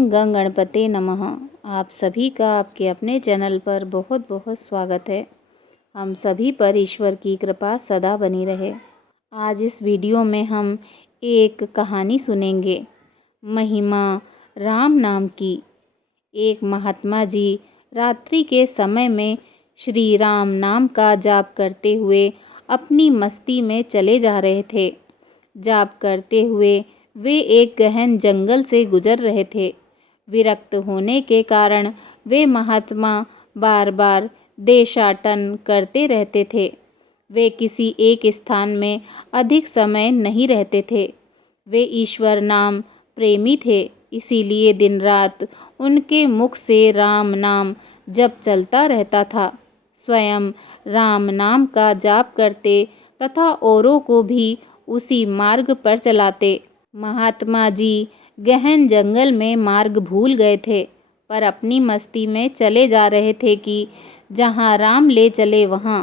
ओम गं गणपते नमः। आप सभी का आपके अपने चैनल पर बहुत बहुत स्वागत है। हम सभी पर ईश्वर की कृपा सदा बनी रहे। आज इस वीडियो में हम एक कहानी सुनेंगे, महिमा राम नाम की। एक महात्मा जी रात्रि के समय में श्री राम नाम का जाप करते हुए अपनी मस्ती में चले जा रहे थे। जाप करते हुए वे एक गहन जंगल से गुजर रहे थे। विरक्त होने के कारण वे महात्मा बार बार देशाटन करते रहते थे। वे किसी एक स्थान में अधिक समय नहीं रहते थे। वे ईश्वर नाम प्रेमी थे, इसीलिए दिन रात उनके मुख से राम नाम जप चलता रहता था। स्वयं राम नाम का जाप करते तथा औरों को भी उसी मार्ग पर चलाते। महात्मा जी गहन जंगल में मार्ग भूल गए थे, पर अपनी मस्ती में चले जा रहे थे कि जहाँ राम ले चले वहाँ।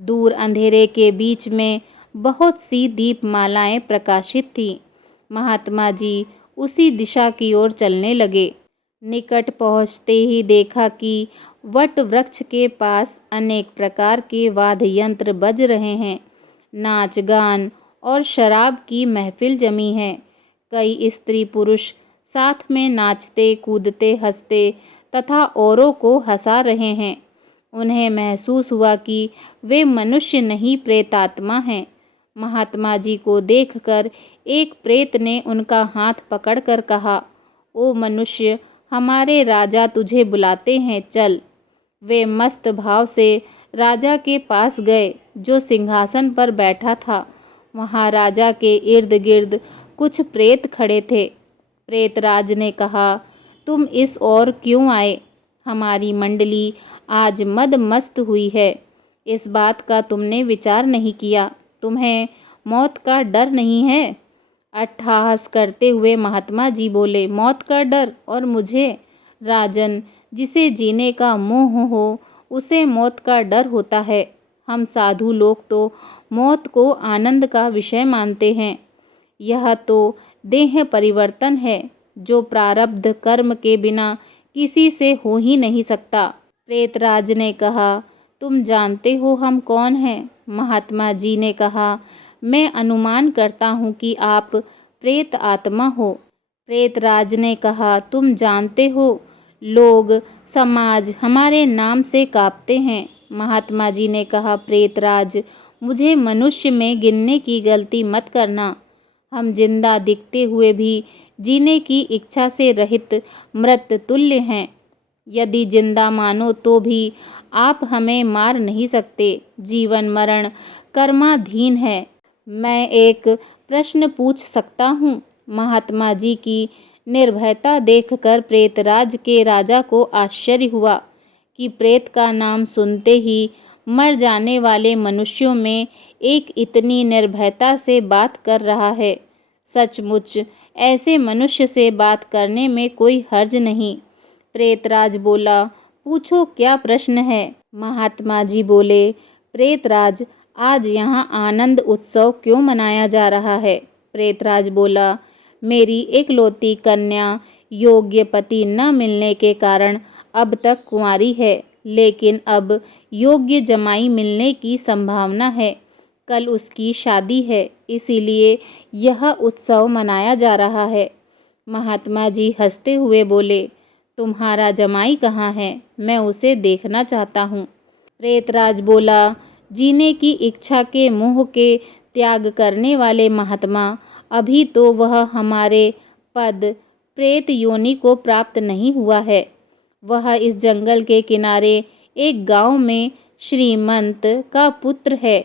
दूर अंधेरे के बीच में बहुत सी दीपमालाएं प्रकाशित थीं। महात्मा जी उसी दिशा की ओर चलने लगे। निकट पहुँचते ही देखा कि वट वृक्ष के पास अनेक प्रकार के वाद्य यंत्र बज रहे हैं। नाच गान और शराब की महफिल जमी है। कई स्त्री पुरुष साथ में नाचते कूदते हंसते तथा औरों को हंसा रहे हैं। उन्हें महसूस हुआ कि वे मनुष्य नहीं प्रेतात्मा हैं। महात्मा जी को देखकर एक प्रेत ने उनका हाथ पकड़कर कहा, ओ मनुष्य, हमारे राजा तुझे बुलाते हैं, चल। वे मस्त भाव से राजा के पास गए, जो सिंहासन पर बैठा था। वहाँ राजा के इर्द गिर्द कुछ प्रेत खड़े थे। प्रेतराज ने कहा, तुम इस ओर क्यों आए? हमारी मंडली आज मद मस्त हुई है। इस बात का तुमने विचार नहीं किया? तुम्हें मौत का डर नहीं है? अट्टहास करते हुए महात्मा जी बोले, मौत का डर और मुझे? राजन, जिसे जीने का मोह हो उसे मौत का डर होता है। हम साधु लोग तो मौत को आनंद का विषय मानते हैं। यह तो देह परिवर्तन है, जो प्रारब्ध कर्म के बिना किसी से हो ही नहीं सकता। प्रेतराज ने कहा, तुम जानते हो हम कौन हैं? महात्मा जी ने कहा, मैं अनुमान करता हूँ कि आप प्रेत आत्मा हो। प्रेतराज ने कहा, तुम जानते हो, लोग समाज हमारे नाम से कांपते हैं। महात्मा जी ने कहा, प्रेतराज, मुझे मनुष्य में गिनने की गलती मत करना। हम जिंदा दिखते हुए भी जीने की इच्छा से रहित मृत तुल्य हैं। यदि जिंदा मानो तो भी आप हमें मार नहीं सकते। जीवन मरण कर्माधीन है। मैं एक प्रश्न पूछ सकता हूँ? महात्मा जी की निर्भयता देखकर प्रेतराज के राजा को आश्चर्य हुआ कि प्रेत का नाम सुनते ही मर जाने वाले मनुष्यों में एक इतनी निर्भयता से बात कर रहा है। सचमुच ऐसे मनुष्य से बात करने में कोई हर्ज नहीं। प्रेतराज बोला, पूछो क्या प्रश्न है? महात्मा जी बोले, प्रेतराज, आज यहाँ आनंद उत्सव क्यों मनाया जा रहा है? प्रेतराज बोला, मेरी एकलौती कन्या योग्य पति न मिलने के कारण अब तक कुंवारी है, लेकिन अब योग्य जमाई मिलने की संभावना है। कल उसकी शादी है, इसीलिए यह उत्सव मनाया जा रहा है। महात्मा जी हंसते हुए बोले, तुम्हारा जमाई कहाँ है? मैं उसे देखना चाहता हूँ। प्रेतराज बोला, जीने की इच्छा के मोह के त्याग करने वाले महात्मा, अभी तो वह हमारे पद प्रेत योनि को प्राप्त नहीं हुआ है। वह इस जंगल के किनारे एक गांव में श्रीमंत का पुत्र है।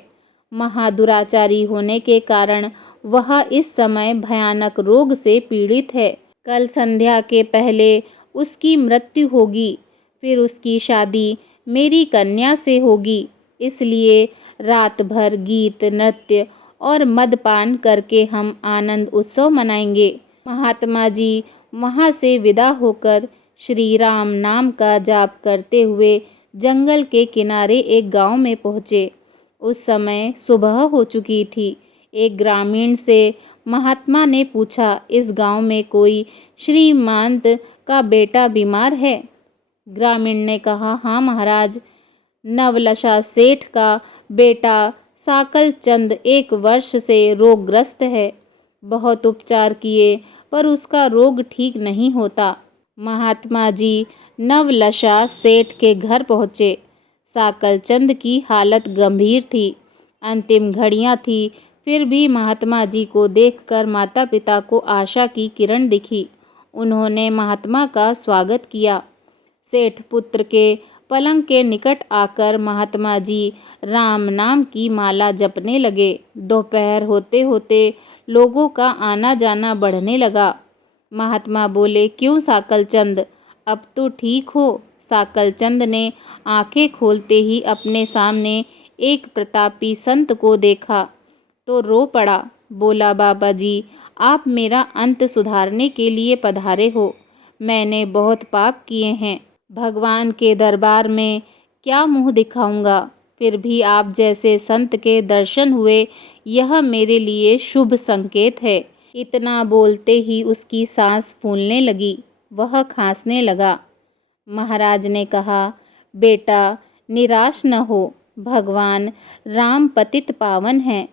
महादुराचारी होने के कारण वह इस समय भयानक रोग से पीड़ित है। कल संध्या के पहले उसकी मृत्यु होगी, फिर उसकी शादी मेरी कन्या से होगी। इसलिए रात भर गीत नृत्य और मदपान करके हम आनंद उत्सव मनाएंगे। महात्मा जी वहाँ से विदा होकर श्री राम नाम का जाप करते हुए जंगल के किनारे एक गांव में पहुँचे। उस समय सुबह हो चुकी थी। एक ग्रामीण से महात्मा ने पूछा, इस गांव में कोई श्रीमंत का बेटा बीमार है? ग्रामीण ने कहा, हाँ महाराज, नवलशा सेठ का बेटा साकल चंद 1 वर्ष से रोगग्रस्त है। बहुत उपचार किए पर उसका रोग ठीक नहीं होता। महात्मा जी नवलशा सेठ के घर पहुँचे। साकल चंद की हालत गंभीर थी। अंतिम घड़ियां थी, फिर भी महात्मा जी को देखकर माता पिता को आशा की किरण दिखी। उन्होंने महात्मा का स्वागत किया। सेठ पुत्र के पलंग के निकट आकर महात्मा जी राम नाम की माला जपने लगे। दोपहर होते होते लोगों का आना जाना बढ़ने लगा। महात्मा बोले, क्यों साकल चंद, अब तो ठीक हो? साकल चंद ने आंखें खोलते ही अपने सामने एक प्रतापी संत को देखा तो रो पड़ा। बोला, बाबा जी, आप मेरा अंत सुधारने के लिए पधारे हो। मैंने बहुत पाप किए हैं, भगवान के दरबार में क्या मुंह दिखाऊंगा? फिर भी आप जैसे संत के दर्शन हुए, यह मेरे लिए शुभ संकेत है। इतना बोलते ही उसकी सांस फूलने लगी, वह खांसने लगा। महाराज ने कहा, बेटा निराश न हो, भगवान राम पतित पावन हैं।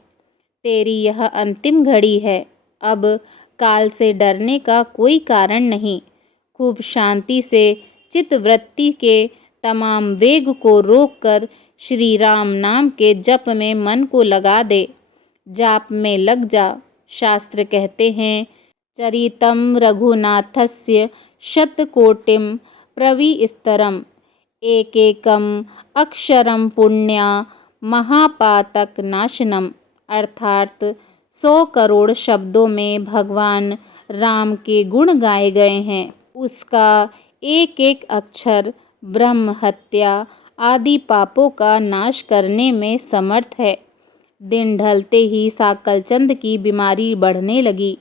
तेरी यह अंतिम घड़ी है, अब काल से डरने का कोई कारण नहीं। खूब शांति से चित्तवृत्ति के तमाम वेग को रोककर श्री राम नाम के जप में मन को लगा दे। जाप में लग जा। शास्त्र कहते हैं, चरितम रघुनाथस्य शतकोटिम प्रविस्तरम एकेकम अक्षरम पुण्या महापातक नाशनम। अर्थात 100 करोड़ शब्दों में भगवान राम के गुण गाए गए हैं। उसका एक एक अक्षर ब्रह्म हत्या आदि पापों का नाश करने में समर्थ है। दिन ढलते ही साकलचंद की बीमारी बढ़ने लगी।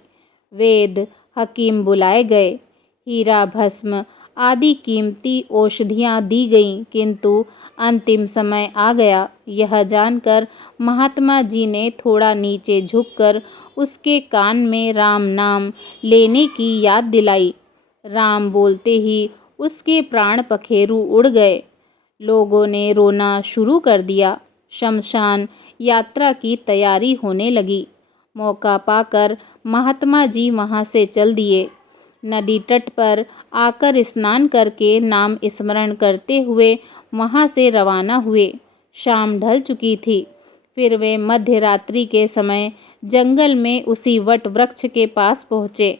वेद हकीम बुलाए गए, हीरा भस्म आदि कीमती औषधियाँ दी गईं, किंतु अंतिम समय आ गया। यह जानकर महात्मा जी ने थोड़ा नीचे झुककर उसके कान में राम नाम लेने की याद दिलाई। राम बोलते ही उसके प्राण पखेरु उड़ गए। लोगों ने रोना शुरू कर दिया। शमशान यात्रा की तैयारी होने लगी। मौका पाकर महात्मा जी वहाँ से चल दिए। नदी तट पर आकर स्नान करके नाम स्मरण करते हुए वहाँ से रवाना हुए। शाम ढल चुकी थी। फिर वे मध्य रात्रि के समय जंगल में उसी वट वृक्ष के पास पहुँचे।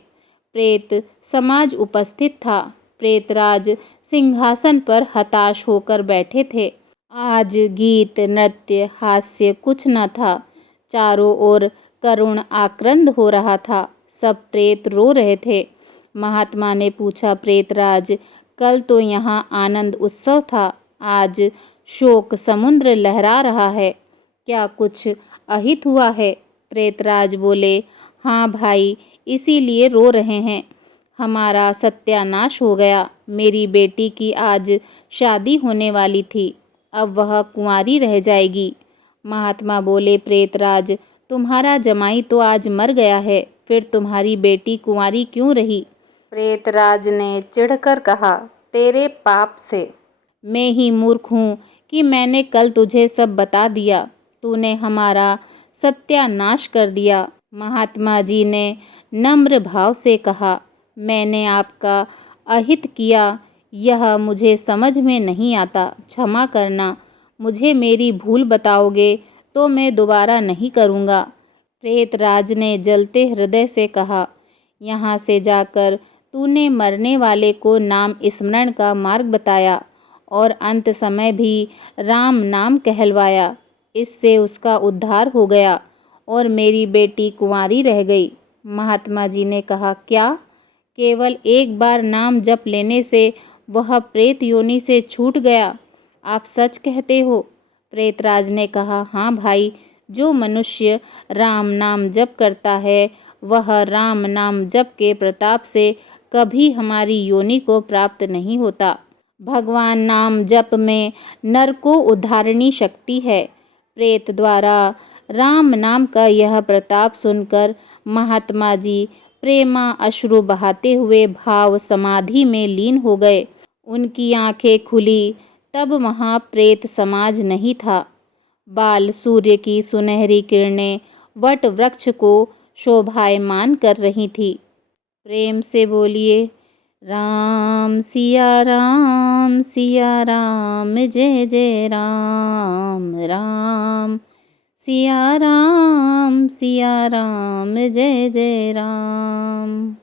प्रेत समाज उपस्थित था। प्रेतराज सिंहासन पर हताश होकर बैठे थे। आज गीत नृत्य हास्य कुछ न था। चारों ओर करुण आक्रंद हो रहा था। सब प्रेत रो रहे थे। महात्मा ने पूछा, प्रेतराज, कल तो यहाँ आनंद उत्सव था, आज शोक समुद्र लहरा रहा है, क्या कुछ अहित हुआ है? प्रेतराज बोले, हाँ भाई, इसीलिए रो रहे हैं। हमारा सत्यानाश हो गया। मेरी बेटी की आज शादी होने वाली थी, अब वह कुंवारी रह जाएगी। महात्मा बोले, प्रेतराज, तुम्हारा जमाई तो आज मर गया है, फिर तुम्हारी बेटी कुंवारी क्यों रही? प्रेतराज ने चिढ़कर कहा, तेरे पाप से। मैं ही मूर्ख हूँ कि मैंने कल तुझे सब बता दिया। तूने हमारा सत्यानाश कर दिया। महात्मा जी ने नम्र भाव से कहा, मैंने आपका अहित किया, यह मुझे समझ में नहीं आता, क्षमा करना। मुझे मेरी भूल बताओगे तो मैं दोबारा नहीं करूँगा। प्रेतराज ने जलते हृदय से कहा, यहाँ से जाकर तूने मरने वाले को नाम स्मरण का मार्ग बताया और अंत समय भी राम नाम कहलवाया। इससे उसका उद्धार हो गया और मेरी बेटी कुंवारी रह गई। महात्मा जी ने कहा, क्या? केवल एक बार नाम जप लेने से वह प्रेत योनि से छूट गया? आप सच कहते हो? प्रेतराज ने कहा, हाँ भाई, जो मनुष्य राम नाम जप करता है वह राम नाम जप के प्रताप से कभी हमारी योनि को प्राप्त नहीं होता। भगवान नाम जप में नर को उद्धारणी शक्ति है। प्रेत द्वारा राम नाम का यह प्रताप सुनकर महात्मा जी प्रेमा अश्रु बहाते हुए भाव समाधि में लीन हो गए। उनकी आंखें खुली तब वहाँ प्रेत समाज नहीं था। बाल सूर्य की सुनहरी किरणें वट वृक्ष को शोभायमान कर रही थी। प्रेम से बोलिए, राम सिया राम जय जय राम, राम सिया राम जय जय राम।